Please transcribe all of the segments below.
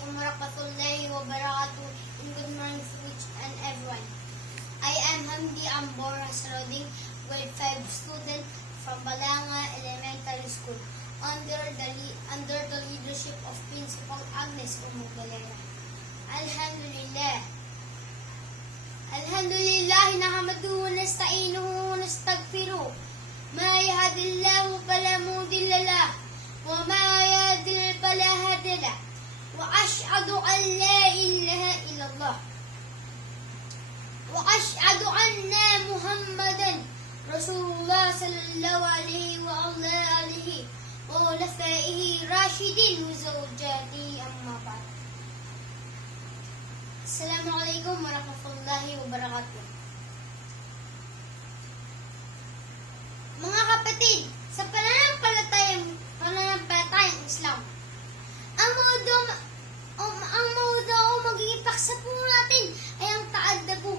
Assalamualaikum warahmatullahi wabarakatuh. Good morning to each and everyone. I am Hamdi Ambor Hasroding, grade 5 student from Balanga Elementary School under the leadership of Principal Agnes Umugalera. Alhamdulillah. Alhamdulillah nahmaduhu wa nasta'inuhu wa nastaghfiruh. Ma yahdihillahu fala mudilla lahu wa ma yudlil fala hadiya lahu. Wa ashhadu an la ilaha illallah wa ashhadu anna Muhammadan Rasulullah sallallahu alaihi wa ala alihi wa khulafaihi rashidin wa zawjatihi amma ba'd. Assalamualaikum warahmatullahi wabarakatuh. Mga kapatid, sa pananampalatayang Islam, ang maudo o magiging paksa po natin ay ang taadabu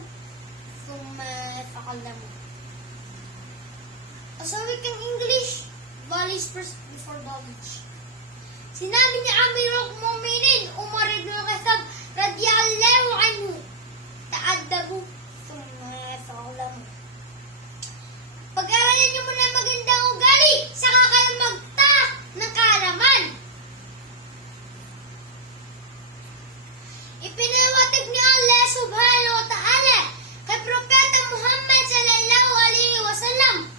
thumma taqallamu. Sa wikang English, knowledge first before knowledge. Sinabi ni Amirul Mu'minin Umar ibn Khattab radiyallahu anhu, ta'addabu thumma taqallamu. Pag-aralan niyo muna magandang ugali, saka kayo magtaak ng kaalaman. Ipinawatag ni Allah subhanahu wa ta'ala kay Propeta Muhammad sallallahu alaihi wasallam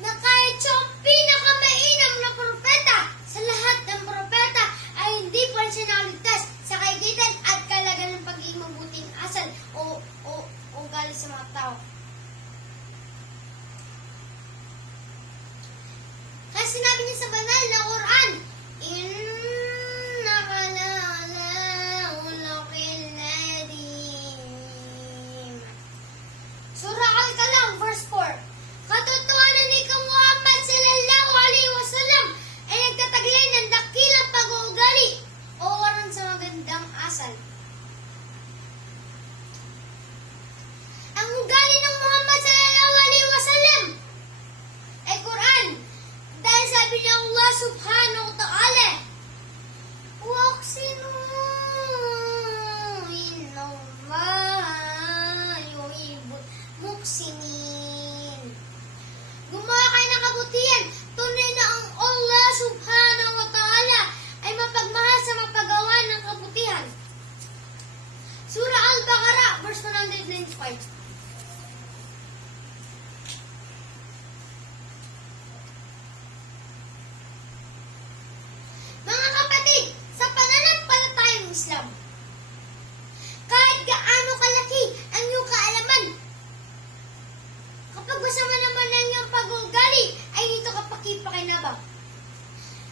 na kahit siya ang pinakamainam na propeta sa lahat ng propeta ay hindi pa siya nakaligtas sa kaigitan at kalagayan ng pagiging mabuting asal o ugali sa mga tao. Kaya sinabi niya sa banal na Quran, innaka la'ala khuluqin adhim. Surah Al-Qalam, verse 4. Katotohanan ni ikaw Muhammad sallallahu alaihi wasallam ay nagtataglay ng dakilang pag-uugali o waran sa magandang asal. Ang ugali ng Muhammad sallallahu alaihi wasallam ay Quran. Dahil sabi niya Allah subhanahu wa ta'ala, waqsinu inna Allah yuhibbul muhsinin. Gumawa kayo ng kabutihan, tunay na ang Allah subhanahu wa ta'ala ay mapagmahal sa mapagawa ng kabutihan. Surah Al-Baqarah, verse 195. Mga kapatid, sa pananampalatayang Islam, kahit gaano kalaki ang iyong kaalaman, kapag masama naman ang iyong pag-uugali, ay ito kapakipakinabang.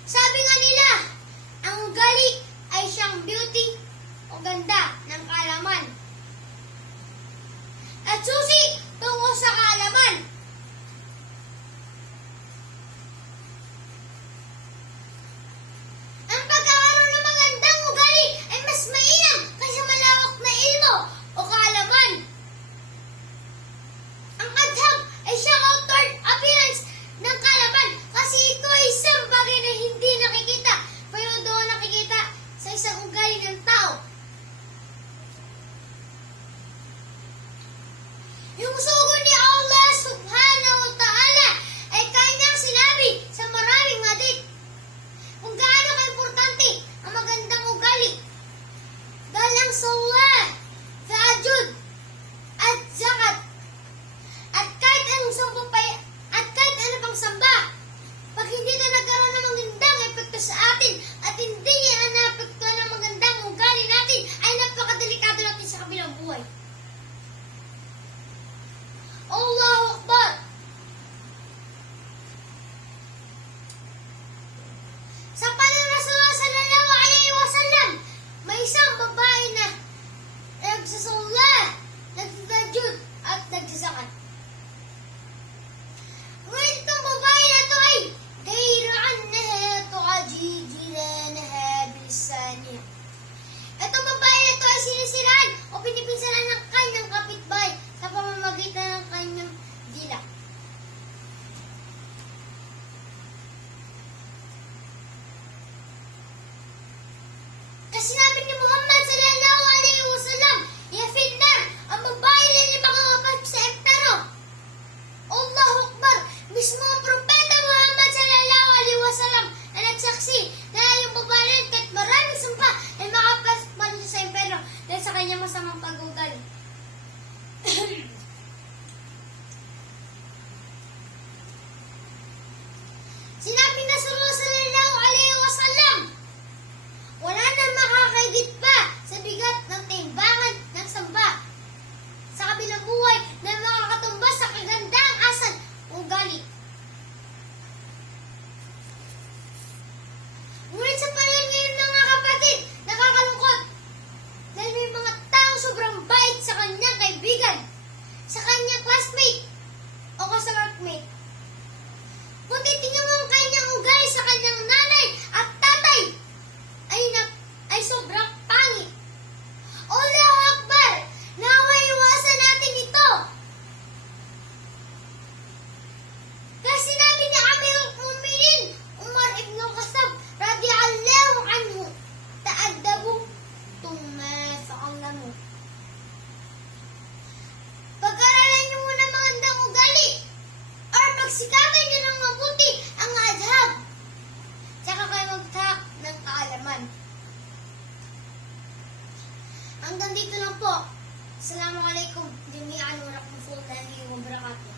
Sabi nga nila, ang ugali ay siyang beauty o ganda ng kaalaman. At susi tungo sa kaalaman. Ang pagkakaroon ng magandang ugali ay mas mainam kaysa malawak na ilmo o kaalaman. Ang adham ay siyang outward appearance ng kaalaman kasi ito ay isang bagay na hindi nakikita pero doon nakikita sa isang ugali ng tao. Yung sugo ni Allah subhanahu wa ta'ala ay kanyang sinabi sa maraming hadith kung gaano ka-importante ang magandang ugali. Dahil ang salat, tahajjud, at zakat, at kahit ano pang samba, pag hindi na nagkaroon ng magandang epekto sa atin at hindi yan naapektuhan ng magandang ugali natin, ay napakadelikado natin sa kabilang buhay. Allahu Akbar! Sa panahon Rasulullah sallallahu alaihi wasallam, may isang babae na nagsasalat, nagtatahajjud at nagsazakat. Ngunit itong babae na ito ay ghayra annaha tu'aji jiranaha bilisaniha. Itong babae na ito ay sinisiraan o pinipinsalan ng kanyang kapitbahay sa pamamagitan ng kanyang dila. hanggang dito lang po. Assalamualaikum warahmatullahi wabarakatuh.